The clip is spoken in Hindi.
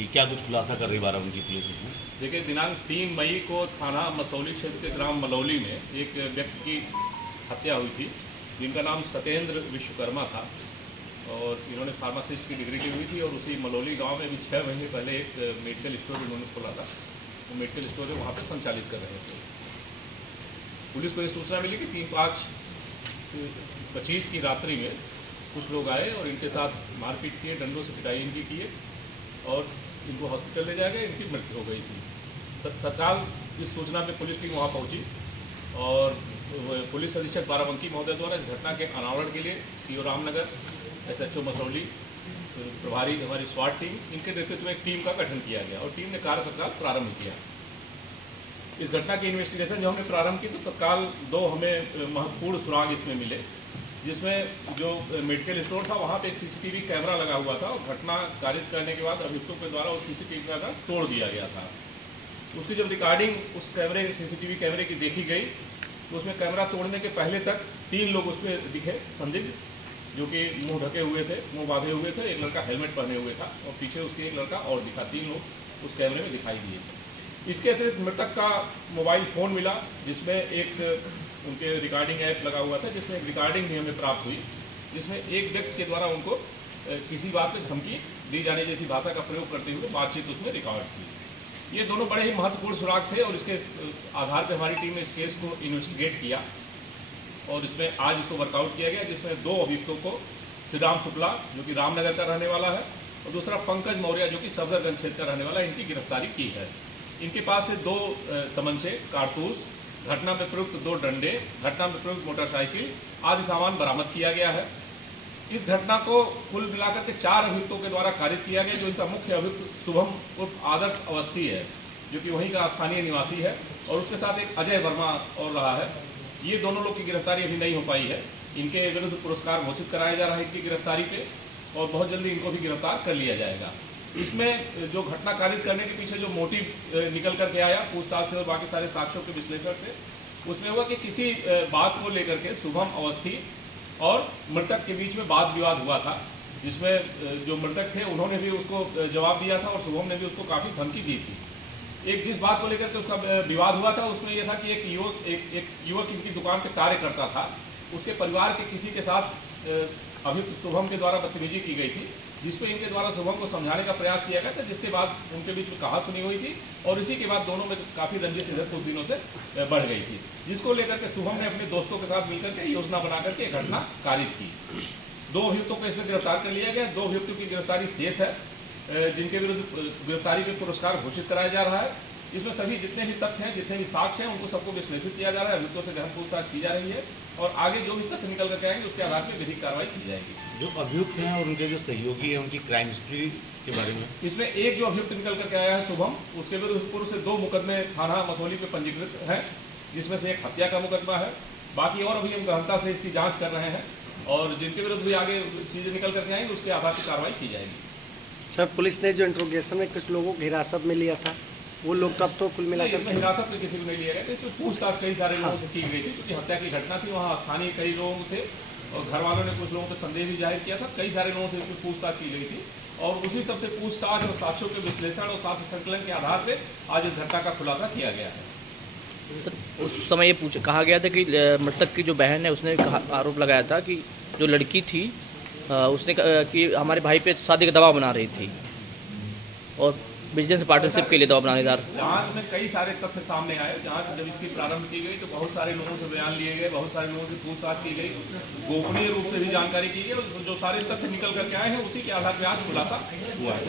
थी, क्या कुछ खुलासा कर रही बाराबंकी पुलिस इसमें? देखिए, दिनांक 3 मई को थाना मसौली क्षेत्र के ग्राम मलौली में एक व्यक्ति की हत्या हुई थी, जिनका नाम सत्येंद्र विश्वकर्मा था और इन्होंने फार्मासिस्ट की डिग्री ली हुई थी और उसी मलौली गांव में अभी 6 महीने पहले एक मेडिकल स्टोर इन्होंने खोला था। वो मेडिकल स्टोर वहाँ पे संचालित कर रहे थे। पुलिस को ये सूचना मिली कि 3/5/25 की रात्रि में कुछ लोग आए और इनके साथ मारपीट किए, डंडों से पिटाई इनकी किए और इनको हॉस्पिटल ले जाया गया। इनकी मृत्यु हो गई थी। तत्काल इस सूचना पे पुलिस टीम वहाँ पहुँची और पुलिस अधीक्षक बाराबंकी महोदय द्वारा इस घटना के अनावरण के लिए सीओ रामनगर, SHO मसौली, प्रभारी हमारी स्वाट टीम, इनके नेतृत्व में एक टीम का गठन किया गया और टीम ने कार्य तत्काल प्रारंभ किया। इस घटना की इन्वेस्टिगेशन जो हमने प्रारंभ की तो तत्काल 2 हमें महत्वपूर्ण सुराग इसमें मिले, जिसमें जो मेडिकल स्टोर था वहाँ पे एक CCTV कैमरा लगा हुआ था और घटना कारित करने के बाद अभियुक्तों के द्वारा उस CCTV कैमरा तोड़ दिया गया था। उसकी जब रिकॉर्डिंग उस CCTV कैमरे की देखी गई तो उसमें कैमरा तोड़ने के पहले तक 3 लोग उसमें दिखे संदिग्ध, जो कि मुंह ढके हुए थे, मुंह बांधे हुए थे। एक लड़का हेलमेट पहने हुए था और पीछे उसके एक लड़का और दिखा। 3 लोग उस कैमरे में दिखाई दिए। इसके अतिरिक्त मृतक का मोबाइल फ़ोन मिला, जिसमें एक उनके रिकॉर्डिंग ऐप लगा हुआ था, जिसमें एक रिकॉर्डिंग भी हमें प्राप्त हुई, जिसमें एक व्यक्ति के द्वारा उनको किसी बात पे धमकी दी जाने जैसी भाषा का प्रयोग करते हुए बातचीत उसमें रिकॉर्ड थी। ये दोनों बड़े ही महत्वपूर्ण सुराग थे और इसके आधार पर हमारी टीम ने इस केस को इन्वेस्टिगेट किया और इसमें आज इसको वर्कआउट किया गया, जिसमें 2 अभियुक्तों को श्रीराम शुक्ला जो कि रामनगर का रहने वाला है और दूसरा पंकज मौर्य जो कि सफदरगंज क्षेत्र का रहने वाला है, इनकी गिरफ्तारी की है। इनके पास से 2 तमंचे, कारतूस, घटना में प्रयुक्त 2 डंडे, घटना में प्रयुक्त मोटरसाइकिल आदि सामान बरामद किया गया है। इस घटना को कुल मिलाकर के 4 अभियुक्तों के द्वारा कारित किया गया, जो इसका मुख्य अभियुक्त शुभम उर्फ आदर्श अवस्थी है, जो कि वहीं का स्थानीय निवासी है और उसके साथ एक अजय वर्मा और रहा है। ये दोनों लोग की गिरफ्तारी अभी नहीं हो पाई है। इनके विरुद्ध पुरस्कार घोषित कराया जा रहा है इनकी गिरफ्तारी पे और बहुत जल्दी इनको भी गिरफ्तार कर लिया जाएगा। इसमें जो घटना कारित करने के पीछे जो मोटिव निकल करके आया पूछताछ से और बाकी सारे साक्ष्यों के विश्लेषण से, उसमें हुआ कि किसी बात को लेकर के शुभम अवस्थी और मृतक के बीच में वाद विवाद हुआ था, जिसमें जो मृतक थे उन्होंने भी उसको जवाब दिया था और शुभम ने भी उसको काफ़ी धमकी दी थी। एक जिस बात को लेकर के उसका विवाद हुआ था उसमें यह था कि एक युवक इनकी दुकान पर कार्य करता था, उसके परिवार के किसी के साथ अभियुक्त शुभम के द्वारा बदतमीजी की गई थी, जिसपे इनके द्वारा शुभम को समझाने का प्रयास किया गया था, जिसके बाद उनके बीच में कहा-सुनी हुई थी और इसी के बाद दोनों में काफ़ी रंजिश इधर कुछ दिनों से बढ़ गई थी, जिसको लेकर के शुभम ने अपने दोस्तों के साथ मिलकर के योजना बनाकर के घटना कारित की। 2 अभियुक्तों को इसमें गिरफ्तार कर लिया गया। 2 अभियुक्तों की गिरफ्तारी शेष है, जिनके विरुद्ध गिरफ्तारी पे पुरस्कार घोषित कराया जा रहा है। इसमें सभी जितने भी तथ्य हैं, जितने भी साक्ष्य हैं, उनको सबको विश्लेषित किया जा रहा है। अभियुक्तों से गहन पूछताछ की जा रही है और आगे जो भी तथ्य निकल करके आएंगे उसके आधार पर विधिक कार्रवाई की जाएगी। जो अभियुक्त हैं और उनके जो सहयोगी हैं, उनकी क्राइम हिस्ट्री के बारे में इसमें एक जो अभियुक्त निकल करके आया है शुभम, उसके विरुद्ध पूर्व से 2 मुकदमे थाना मसौली पे पंजीकृत हैं, जिसमें से एक हत्या का मुकदमा है। बाकी और अभी हम गहनता से इसकी जांच कर रहे हैं और जिनके विरुद्ध भी आगे चीज़ें निकल करके आएंगी उसके आधार पर कार्रवाई की जाएगी। सर, पुलिस ने जो इंट्रोगेशन में कुछ लोगों को हिरासत में लिया था, वो लोग तब तो कुल मिलाकर इसमें हिरासत में किसी को नहीं लिया गया था। इसमें पूछताछ कई सारे लोगों से की गई थी, क्योंकि हत्या की घटना थी। वहाँ स्थानीय कई लोग थे और घर वालों ने कुछ लोगों पर संदेह भी जाहिर किया था। कई सारे लोगों से इसमें पूछताछ की गई थी और उसी सबसे पूछताछ और साक्ष्यों के विश्लेषण और साक्ष्य संकलन के आधार पर आज इस घटना का खुलासा किया गया है। उस समय ये कहा गया था कि मृतक की जो बहन है उसने आरोप लगाया था कि जो लड़की थी उसने कि हमारे भाई पे शादी का दबाव बना रही थी और बिजनेस पार्टनरशिप के लिए दबाव बनाने जा रहा। जांच में कई सारे तथ्य सामने आए। जांच जब इसकी प्रारंभ की गई तो बहुत सारे लोगों से बयान लिए गए, बहुत सारे लोगों से पूछताछ की गई, गोपनीय रूप से भी जानकारी की गई और जो सारे तथ्य निकल करके आए हैं उसी के आधार पर आज खुलासा हुआ है।